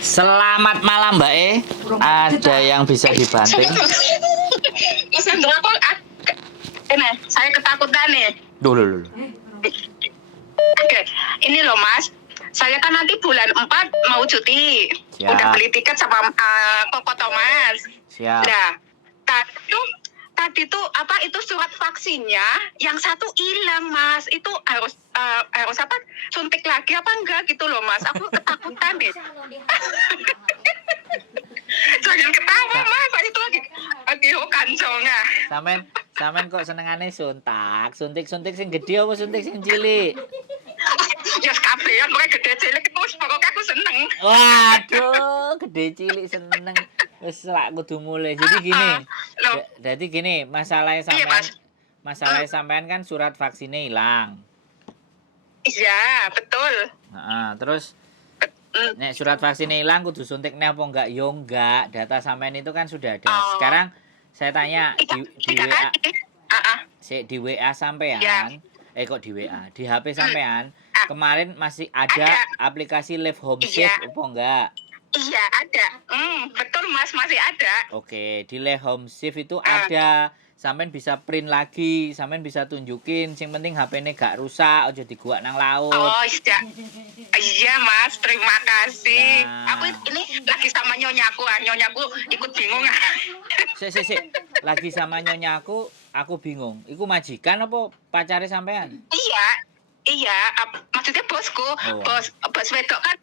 Selamat malam Mbak E. Ada yang bisa dibanting? Mas Hendra kok ini saya ketakutan nih. Dulu. Oke, ini loh Mas. Saya kan nanti bulan 4 mau cuti. Siap. Udah beli tiket sama Koko Thomas. Siap. Nah, tadi tuh apa itu surat vaksinnya yang satu hilang Mas. Itu harus apa? Suntik lagi apa enggak gitu loh Mas. Aku ketakutan deh. Jangan ketawa Mas, itu lagi kanconga. Sampean kok senengane suntik sing gede apa suntik sing cilik? Ya kabehan pokoke gede cilik terus pokoke aku seneng. Waduh, gede cilik seneng. Wis lak kudu mulai. Jadi gini. Jadi gini, masalahnya sampean kan surat vaksinnya hilang. Iya, betul. Terus nek surat vaksinnya hilang kudu suntik nih apa enggak? Yo enggak, data sampean itu kan sudah ada. Sekarang saya tanya di WA. Di WA sampean. Ya. Kok di WA? Di HP sampean kemarin masih ada aplikasi Live Home Safe apa enggak? Iya, ada. Betul Mas, masih ada. Oke, di Live Home Safe itu ada. Sampean bisa print lagi, sampean bisa tunjukin. Sing penting HP-ne gak rusak, aja diguak nang laut. Oh, iya. Iya Mas, terima kasih. Nah. Aku ini lagi sama nyonyaku ikut bingung. Sik. Lagi sama nyonyaku, aku bingung. Iku majikan apa pacare sampean? Iya, maksudnya bosku, bos wedok kan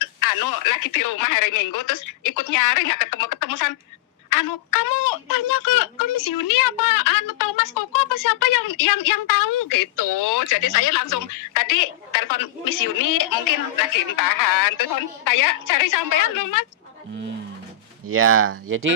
lagi di rumah hari Minggu terus ikut nyari nggak ketemu san. Kamu tanya ke Miss Yuni apa Thomas Koko apa siapa yang tahu gitu. Jadi saya langsung tadi telepon Miss Yuni mungkin lagi entahan terus saya cari sampean loh Mas. Ya, jadi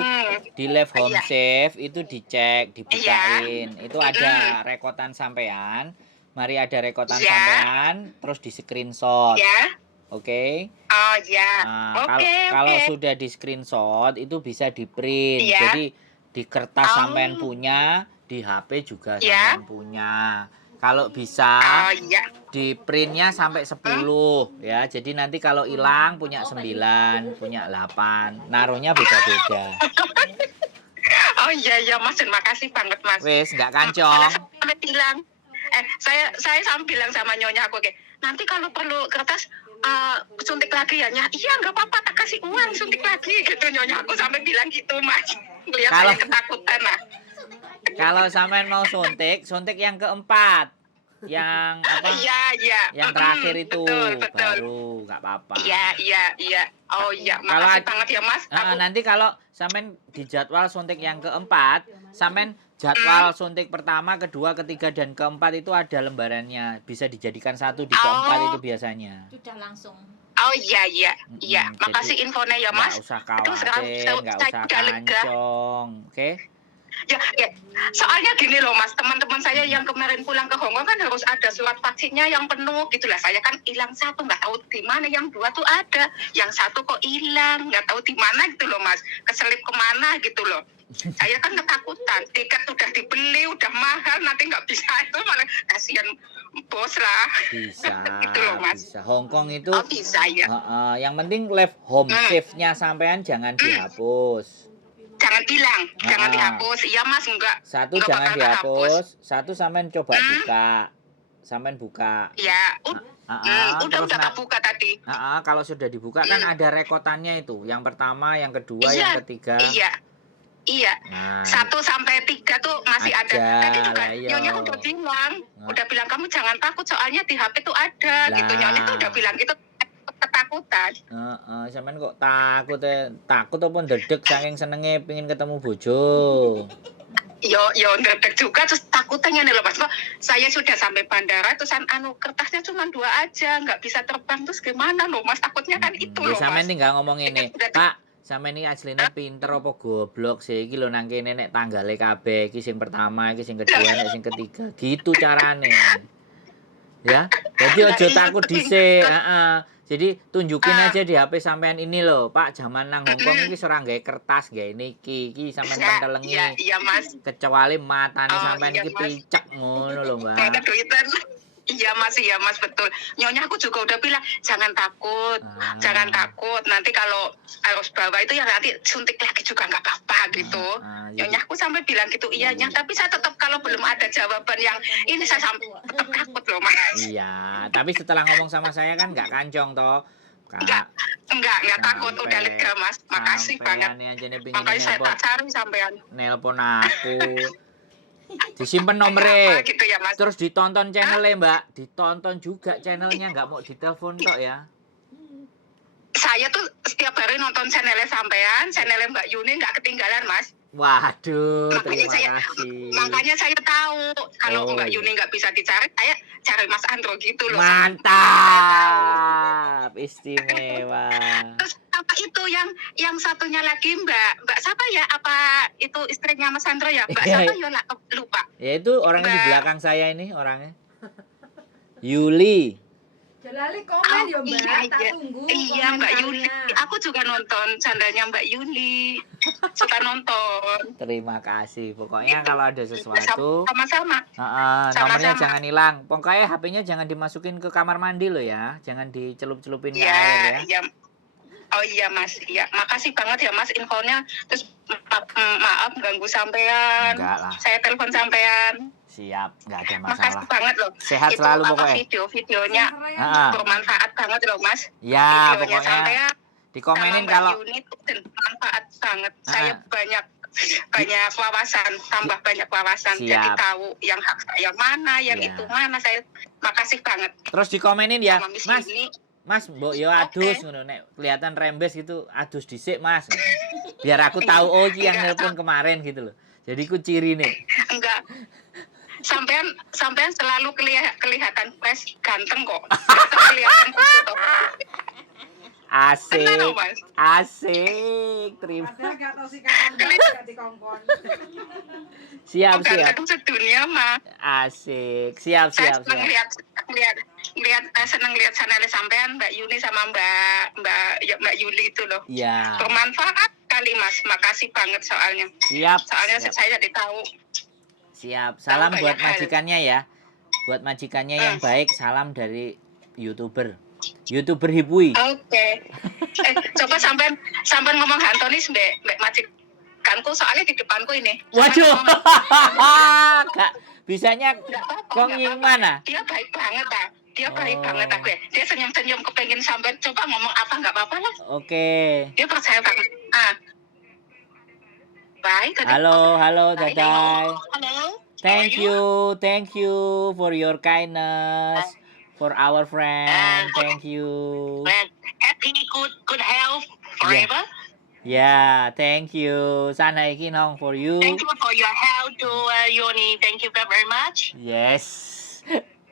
di Live Home Safe itu dicek, dibukain. Itu ada rekotan sampean. Mari ada rekotan sampean, terus di screenshot. Ya. Oke. Oh ya. Nah, kalau sudah di screenshot itu bisa di print. Ya. Jadi di kertas sampean punya, di HP juga sampean punya. Kalau bisa di printnya sampai 10 ya. Jadi nanti kalau hilang punya 9, punya 8. Naruhnya beda-beda. Oh iya Mas, terima kasih banget Mas. Wes, enggak kancong. Sampai bilang saya sampai bilang sama nyonya aku kayak nanti kalau perlu kertas suntik lagi ya iya nggak apa-apa tak kasih uang suntik lagi gitu nyonya aku sampai bilang gitu Mas. Lihat saya ketakutan lah. Kalau sampean mau suntik yang keempat. Yang apa? Iya. Yang terakhir itu betul. baru nggak apa-apa. Iya. Oh iya, makasih banget ya Mas. Nanti kalau sampean di jadwal suntik yang keempat, sampean jadwal suntik pertama, kedua, ketiga, dan keempat itu ada lembarannya. Bisa dijadikan satu di keempat itu biasanya. Sudah langsung. Oh iya. Makasih infonya ya Mas. Nggak usah khawatir, nggak usah kancong. Oke? Ya. Soalnya gini loh Mas, teman-teman saya yang kemarin pulang ke Hongkong kan harus ada surat vaksinnya yang penuh gitu lah. Saya kan hilang satu, nggak tahu di mana. Yang dua tuh ada, yang satu kok hilang, nggak tahu di mana gitu loh Mas. Keselip kemana gitu loh. Saya kan ketakutan, tiket udah dibeli, udah mahal, nanti nggak bisa itu malah kasihan bos lah. Bisa, gitu loh Mas. bisa. Hongkong itu bisa ya. Yang penting Live Home Safe-nya sampean jangan dihapus. Jangan hilang, jangan dihapus. Iya Mas, enggak. Satu jangan dihapus, satu sampean coba buka. Sampean buka. Iya, udah tak buka tadi. Kalau sudah dibuka kan ada rekotannya itu. Yang pertama, yang kedua, yang ketiga. Iya. Nah, 1 sampai 3 tuh masih ada. Tadi juga Nyonya udah bilang kamu jangan takut soalnya di HP tuh ada gitu. Nyonya tuh udah bilang gitu ketakutan. Sampean kok takut apa ndedeg saking senenge pengin ketemu bojo. Yo ndedeg juga terus takutnya nih loh Mas. Saya sudah sampai bandara terus kertasnya cuma 2 aja, nggak bisa terbang terus gimana loh Mas? Takutnya kan itu loh Mas. Sampean tinggal ngomong ini, Pak. Sampeyan iki asline pinter apa goblok sih iki lho nang kene nek tanggale kabeh iki sing pertama iki sing kedua nek sing ketiga gitu carane. Ya. Jadi aja takut dhisik, Jadi tunjukin aja di HP sampean ini loh, Pak, zaman nang Hongkong iki ora nggawe kertas, nggawe niki. Iki sampean pentelengi. Iya, Mas. Kecuali matane sampean iki picek ngono lho, Mbak. Iya mas betul. Nyonya aku juga udah bilang jangan takut, jangan takut. Nanti kalau harus bawa itu ya nanti suntik lagi juga nggak apa-apa gitu. Nyonya aku sampai bilang gitu iya Nya. Tapi saya tetap kalau belum ada jawaban yang ini saya sampai tetap takut loh mas. Iya, tapi setelah ngomong sama saya kan nggak kancong toh. Enggak takut udah lega mas. Makasih banget. Makanya saya tak cari sampean. Nelpon aku. Disimpan nomornya. Gitu ya mas. Terus ditonton channelnya Mbak. Ditonton juga channelnya, nggak mau ditelepon tok ya. Saya tuh setiap hari nonton channelnya sampean, channelnya Mbak Yuni nggak ketinggalan mas. Waduh, terima kasih. Makanya saya tahu kalau Mbak Yuni nggak bisa dicari, saya cari Mas Andro gitu loh. Mantap, istimewa. Terus apa itu yang satunya lagi Mbak siapa ya? Apa itu istrinya Mas Andro ya? Mbak siapa ya? Lupa. Ya itu orangnya di belakang saya ini orangnya. Yuli. Jalali komen ya Mbak, tak tunggu. Iya Mbak Yuli, aku juga nonton candanya Mbak Yuli. Suka nonton. Terima kasih. Pokoknya kalau ada sesuatu sama-sama. Nomornya jangan hilang. Pokoknya HP-nya jangan dimasukin ke kamar mandi loh ya. Jangan dicelup-celupin ke air ya. Iya. Oh iya Mas, iya. Makasih banget ya Mas infonya. Terus maaf ganggu sampean. Enggak lah. Saya telepon sampean. Siap, nggak ada masalah. Makasih banget loh. Sehat itu selalu pokoknya. Video-videonya bermanfaat banget loh Mas. Ya, videonya pokoknya sampean dikomenin kalau unit bermanfaat banget. Saya banyak wawasan, tambah banyak wawasan. Siap. Jadi tahu yang hak saya mana, yang itu mana. Saya makasih banget. Terus dikomenin ya, Mas. Ini. Mas, mbok yo adus ngono nek kelihatan rembes gitu, adus dhisik, Mas. Biar aku tahu oh iki yang nelpon kemarin gitu loh. Jadi ku ciri nih. Enggak. Sampean selalu kelihatan fresh, ganteng kok. Kelihatan fresh kok. Asik. Benar loh, Mas. Asik. Terima. Padahal gak tau sih kata gak dikongkon. Siap. Ganteng sedunia mah. Asik. Siap. Saya seneng lihat channel sampean Mbak Yuni sama Mbak Yuli itu loh. Iya. Bermanfaat kali Mas. Makasih banget soalnya. Siap. Saya jadi tahu. Siap. Salam buat majikannya ya. Buat majikannya yang baik, salam dari YouTuber Hipui. Oke. Coba sampean ngomong Antonis Mbak majikanku soalnya di depanku ini. Waduh. Kak, bisanya kong mana? Dia baik banget ah. Dia baik banget aku ya. Dia senyum-senyum kepengen sampean coba ngomong apa enggak apa-apa lah. Oke. Dia percaya banget. Baik. Halo, Daday. Halo. Thank you for your kindness, for our friend. Thank you. Happy, good health forever. Yeah, thank you. Sana ikinong for you. Thank you for your help to Yoni. Thank you very much. Yes.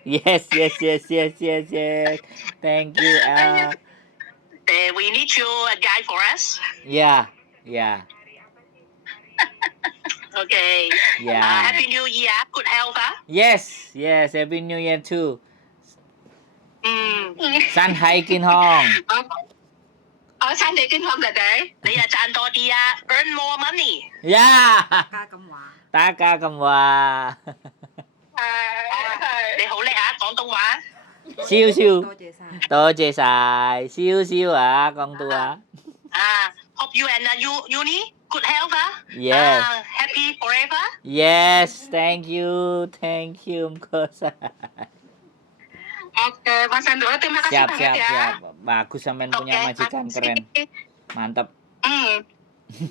Yes. Thank you. We need you a guy for us. Yeah. Okay. Yeah. Happy New Year. Good health, Yes. Happy New Year too. San Hai Kin Hong. San Hai Kin Hong là đấy. Bây giờ賺多啲earn more money. Yeah. Ta cầm hòa.你好叻廣東話。Siêu. Tô chê xa. Tô chê xài. Siêu con tua. Hope you and Uni good health, Yes. Happy forever. Yes, thank you, Oke, Mas Andro, terima kasih banget ya. Siap. Bagus sampean punya majikan keren. Mantap.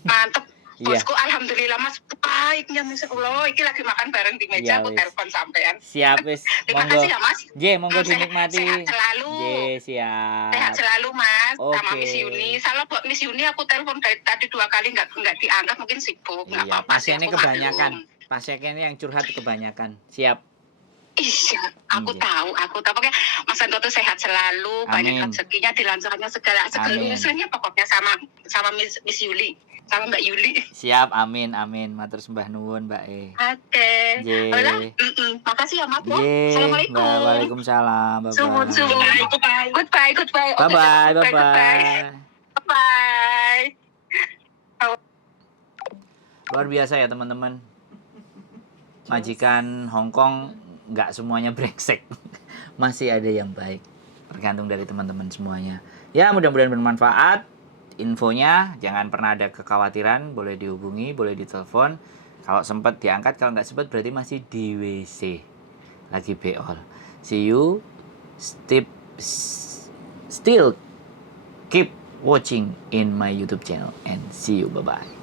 Mantap. Iya. Bosku, alhamdulillah Mas baiknya Masya Allah. Iki lagi makan bareng di meja, aku telepon sampean. Siap wis. Terima kasih ya Mas. Monggo dinikmati. Sehat selalu. Siap. Sehat selalu Mas. Sama Oke. Miss Yuni. Salah buat Miss Yuni aku telepon dari tadi 2 kali nggak diangkat, mungkin sibuk. Nggak Iya, apa-apa sih, pasiennya aku kebanyakan. maklum. Pasiennya yang curhat kebanyakan. Siap. Iya, aku tahu. Pokoknya Mas Andro tuh sehat selalu, banyak rezekinya, dilancarnya segala urusannya pokoknya sama Miss Yuli, sama Mbak Yuli. Siap, amin. Matur sembah nuwun, Mbak E. Oke. Ye. Makasih ya, Mas. Ye. Assalamualaikum. Waalaikumsalam. Suwun. Goodbye. Bye-bye. Bye. Luar biasa ya, teman-teman. Majikan Hongkong nggak semuanya brengsek. masih ada yang baik. Tergantung dari teman-teman semuanya. Ya, mudah-mudahan bermanfaat. Infonya, jangan pernah ada kekhawatiran. Boleh dihubungi, boleh ditelepon. Kalau sempat diangkat, kalau nggak sempat berarti masih di WC. Lagi beol. See you. Still keep watching in my YouTube channel. And see you. Bye-bye.